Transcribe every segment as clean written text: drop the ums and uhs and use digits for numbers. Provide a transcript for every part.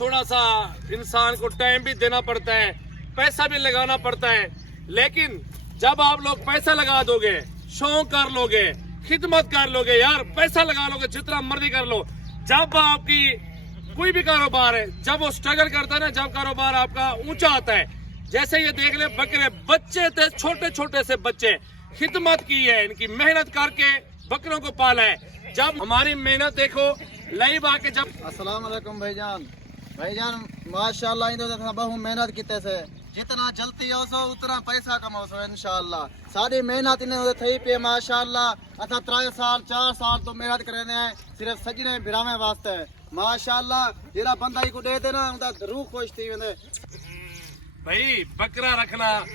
थोड़ा सा इंसान को टाइम भी देना पड़ता है, पैसा भी लगाना पड़ता है। लेकिन जब आप लोग पैसा लगा दोगे, शौक कर लोगे, खिदमत कर लोगे यार, पैसा लगा लोगे, जितना मर्जी कर लो, जब आपकी कोई भी कारोबार है, जब वो स्ट्रगल करता है ना, जब कारोबार आपका ऊंचा आता है, जैसे ये देख ले बकरे बच्चे थे, छोटे छोटे से बच्चे, खिदमत की है, इनकी मेहनत करके बकरों को पाला है। जब हमारी मेहनत देखो लाइव आके जब अस्सलाम वालेकुम भाईजान माशाल्लाह इन तो बहु मेहनत किते से जितना जल्दी हो सो उतना पैसा कमाओ सो इंशाल्लाह। सारी मेहनत इन्हें थई पे माशाल्लाह। असा 3 साल 4 साल तो मेहनत करे ने सिर्फ सजने बिरामे वास्ते माशाल्लाह। जेड़ा बंदा ही को दे देना उनका रूह खुश थी वेंदे। भाई बकरा रखना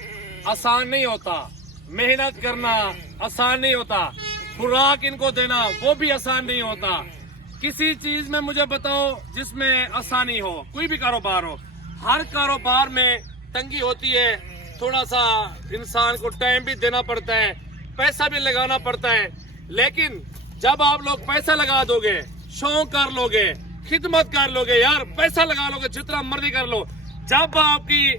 आसान नहीं होता, मेहनत करना आसान नहीं होता, खुराक इनको देना वो भी आसान नहीं होता। किसी चीज में मुझे बताओ जिसमें आसानी हो, कोई भी कारोबार हो, हर कारोबार में तंगी होती है, थोड़ा सा इंसान को टाइम भी देना पड़ता है, पैसा भी लगाना पड़ता है। लेकिन जब आप लोग पैसा लगा दोगे, शौक कर लोगे, खिदमत कर लोगे यार, पैसा लगा लोगे, जितना मर्जी कर लो, जब आपकी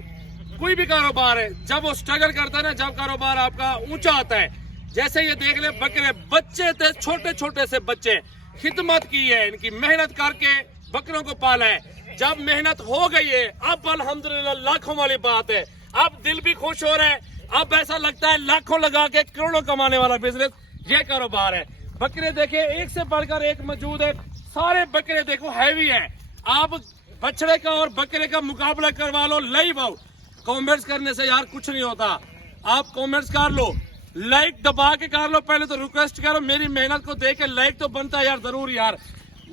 कोई भी कारोबार है, जब वो स्ट्रगल करता है ना, जब कारोबार आपका ऊंचा आता है, जैसे ये देख ले बकरे बच्चे थे, छोटे छोटे से बच्चे, खिदमत की है, इनकी मेहनत करके बकरों को पाला है। जब मेहनत हो गई है अब अल्हम्दुलिल्लाह लाखों वाली बात है, अब दिल भी खुश हो रहा है, अब ऐसा लगता है लाखों लगा के करोड़ों कमाने वाला बिजनेस ये कारोबार है। बकरे देखे एक से बढ़कर एक मौजूद है, सारे बकरे देखो हैवी है। आप बछड़े का और बकरे का मुकाबला करवा लो लाइव आओ, कॉमेंट्स करने से यार कुछ नहीं होता। आप कॉमेंट्स कर लो, लाइक दबा के कर लो, पहले तो रिक्वेस्ट करो, मेरी मेहनत को देख के लाइक तो बनता है यार जरूर यार।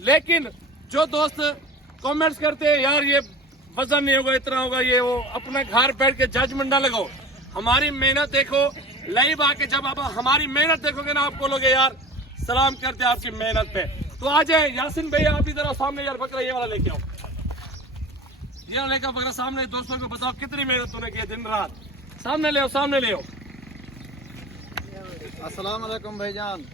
लेकिन जो दोस्त कमेंट्स करते हैं यार ये वजन नहीं होगा, इतना होगा, ये वो, अपना घर बैठ के जजमेंट ना लगाओ, हमारी मेहनत देखो लाइव आके। जब आप हमारी मेहनत देखोगे ना, आप बोलोगे यार सलाम करते आपकी मेहनत पे। तो आ जाए यासिन भाई, आप इधर सामने यार, बकरा ये वाला लेके आओ, ये वाला लेकर बकरा सामने, दोस्तों को बताओ कितनी मेहनत तूने की है दिन रात। सामने ले आओ, सामने ले आओ। अस्सलाम वालेकुम भाईजान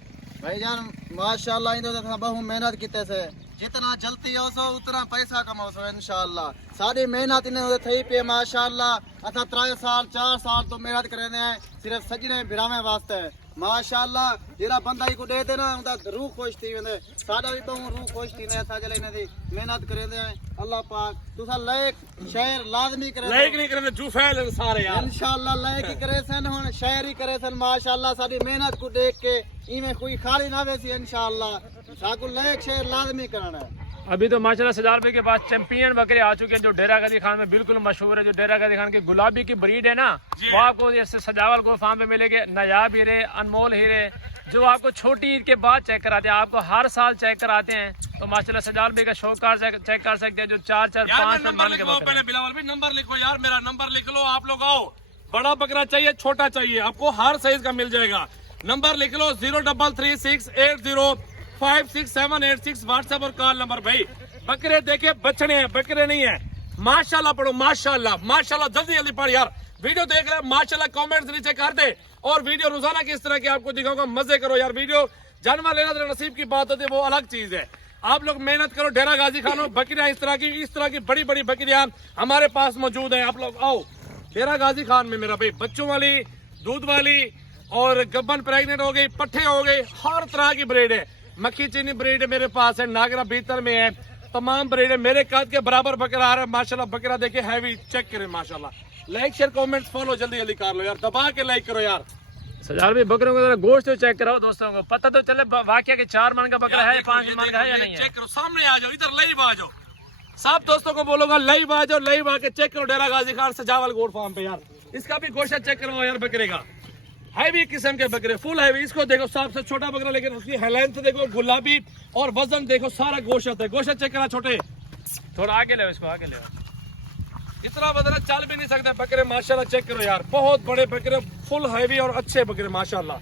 माशाल्लाह इन तो बहु मेहनत किते से जितना जल्दी हो सो उतना पैसा कमाओ सो इंशाल्लाह। सारी मेहनत इन्हें थई पे माशाल्लाह। असा 3 साल 4 साल तो मेहनत करे ने सिर्फ सजने बिरामे वास्ते माशाल्लाह। जेड़ा बंदा ही को दे देना उनका रूह खुश थी वेंदे, साडा भी बहु रूह खुश थी ने असा जले इन्हें दी मेहनत करे ने। अल्लाह पाक तुसा लाइक शेयर लाजमी करे, लाइक नहीं करे जू फैल सारे यार इंशाल्लाह लाइक ही करे सन, हुन शेयर ही करे सन माशाल्लाह। साडी मेहनत को देख के इमे कोई खाली ना वेसी इंशाल्लाह। साकू लाइक शेयर लाजमी करना है। अभी तो माशाल्लाह सजाल भाई के पास चैंपियन बकरे आ चुके हैं जो डेरा गाजी खान में बिल्कुल मशहूर है। जो डेरा गाजी खान की गुलाबी की ब्रीड है ना, वो आपको जैसे सजावल को फार्म पे मिलेंगे। नायाब हीरे, अनमोल हीरे जो आपको छोटी ईद के बाद चेक कराते हैं, आपको हर साल चेक कराते हैं। तो माशाल्लाह सजाल भाई का शौकार चेक कर सकते हैं जो 4-4-5 नंबर लिखो, पहले बिलावल भाई नंबर लिखो यार, मेरा नंबर लिख लो। आप लोग आओ, बड़ा बकरा चाहिए छोटा चाहिए, आपको हर साइज का मिल जाएगा। नंबर लिख लो 033680568786 व्हाट्सएप और कॉल नंबर। भाई बकरे देखे बछड़े हैं, बकरे नहीं है। माशाल्लाह पढ़ो, माशाल्लाह माशाल्लाह, जल्दी जल्दी पढ़ यार। वीडियो देख रहे हैं माशाल्लाह, कमेंट्स नीचे कर दे। और वीडियो रोजाना किस तरह की आपको दिखाऊंगा, मजे करो यार। वीडियो जानवर लेना तो नसीब की बात होती है, वो अलग चीज है। आप लोग मेहनत करो, डेरा गाजी खानो, बकरियां इस तरह की बड़ी बड़ी बकरियां हमारे पास मौजूद है। आप लोग आओ डेरा गाजी खान में मेरा भाई, बच्चों वाली, दूध वाली और गब्बन प्रेगनेंट हो गई, पट्ठे हो गए, हर तरह की ब्रीड है। मक्खी चीनी ब्रीड मेरे पास है, नागरा भीतर में है, तमाम ब्रीड है। मेरे कद के बराबर बकरा आ रहा है माशाल्लाह। बकरा देखे हैवी, चेक करें माशाल्लाह। लाइक शेयर कमेंट फॉलो जल्दी जल्दी कर लो यार, दबा के लाइक करो यार। सजाल भाई बकरों का गोश्त तो चेक कराओ दोस्तों को, पता तो चले वाकया के 4 मन का बकरा है, 5 मन का है या नहीं है। चेक करो, सामने आ जाओ, इधर लाइव आ जाओ। सब दोस्तों को बोलूंगा लाइव आ जाओ, लाइव आके चेक करो डेरा गाजी खान सजावल गोट फार्म पे यार। इसका भी गोश्त चेक करो यार, बकरे का हैवी किस्म के बकरे, फुल हैवी। इसको देखो सबसे छोटा बकरा, लेकिन उसकी लेंथ देखो, गुलाबी और वजन देखो, सारा गोश्त है। गोश्त चेक करा छोटे, थोड़ा आगे ले, इसको आगे ले। इतना बदला चल भी नहीं सकता बकरे माशाल्लाह। चेक करो यार, बहुत बड़े बकरे, फुल हैवी और अच्छे बकरे माशाल्लाह।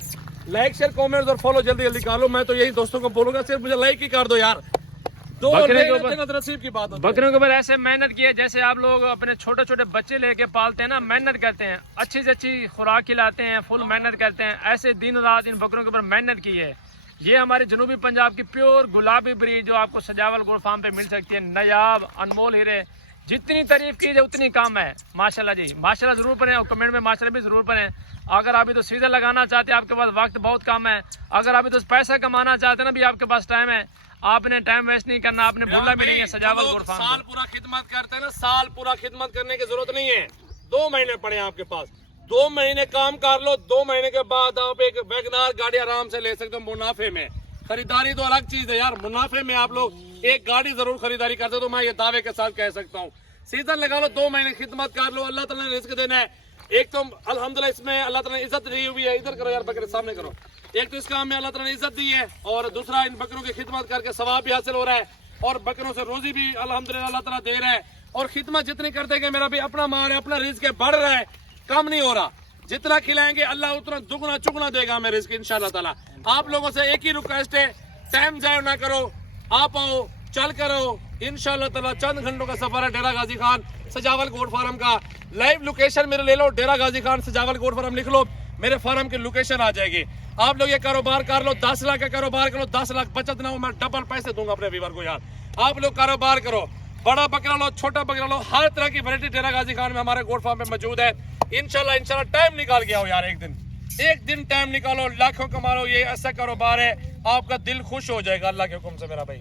लाइक शेयर कमेंट्स और फॉलो जल्दी जल्दी कर लो। मैं तो यही दोस्तों को बोलूंगा, सिर्फ मुझे लाइक ही कर दो यार। दो बकरे के ऊपर नसीब की बात होती है। बकरियों के ऊपर ऐसे मेहनत की है जैसे आप लोग अपने छोटे छोटे बच्चे लेके पालते हैं ना, मेहनत करते हैं, अच्छी से अच्छी खुराक खिलाते हैं, फुल मेहनत करते हैं। ऐसे दिन रात इन बकरियों के ऊपर मेहनत की है। ये हमारे जनूबी पंजाब की प्योर गुलाबी ब्रीड जो आपको सजावल गोट फार्म पे मिल सकती है। नायाब अनमोल हीरे, जितनी तारीफ की जाए उतनी कम है। माशाल्लाह जी, माशाल्लाह जरूर पढ़ें और कमेंट में माशाल्लाह भी जरूर पढ़ें। अगर अभी तो सीजन लगाना चाहते हैं, आपके पास वक्त बहुत कम है। अगर अभी तो पैसा कमाना चाहते हैं ना, भी आपके पास टाइम है, आपने टाइम वेस्ट नहीं करना, आपने भूलना भी नहीं है सजावल गोट फार्म। साल पूरा खिदमत करते हैं ना, साल पूरा खिदमत करने की जरूरत नहीं है। 2 महीने पड़े आपके पास, 2 महीने काम कर लो, 2 महीने के बाद आप एक वैगनार गाड़ी आराम से ले सकते हो मुनाफे में। खरीदारी तो अलग चीज है यार, मुनाफे में आप लोग एक गाड़ी जरूर खरीदारी करते हो, तो मैं ये दावे के साथ कह सकता हूँ। सीजन लगा लो, 2 महीने खिदमत कर लो, अल्लाह ताला ने रिस्क देना है। एक तो अल्हम्दुलिल्लाह इसमें अल्लाह ताला ने इज्जत दी हुई है, इधर करो यार बकरे सामने करो। एक तो इस काम में अल्लाह ताला ने इज्जत दी है, और दूसरा इन बकरों की खिदमत करके सवाब भी हासिल हो रहा है, और बकरों से रोजी भी अल्हम्दुलिल्लाह अल्लाह ताला दे रहा है। और खिदमत जितनी करते गए, मेरा भी अपना माल है, अपना रिस्क है, बढ़ रहा है, कम नहीं हो रहा। जितना खिलाएंगे अल्लाह उतना दुगना चुगना देगा हमें रिस्क इंशाअल्लाह ताला। आप लोगों से एक ही रिक्वेस्ट है, टाइम जाया ना करो, आप आओ, चल करो इंशाअल्लाह ताला। चंद घंटों का सफर है डेरा गाजी खान सजावल गोट फार्म का। लाइव लोकेशन मेरे ले लो, डेरा गाजी खान सजावल गोट फार्म लिख लो, मेरे फार्म की लोकेशन आ जाएगी। आप लोग ये कारोबार कर लो, 10 लाख का कारोबार करो, 10 लाख बचत ना हो, मैं डबल पैसे दूंगा अपने व्यूअर को यार। आप लोग कारोबार करो, बड़ा बकरा लो, छोटा बकरा लो, हर तरह की वैरायटी डेरा गाजी खान में हमारे गोट फार्म में मौजूद है। इंशाल्लाह टाइम निकाल के आओ यार, एक दिन टाइम निकालो, लाखों कमा लो। ये ऐसा कारोबार है, आपका दिल खुश हो जाएगा अल्लाह के हुक्म से मेरा भाई।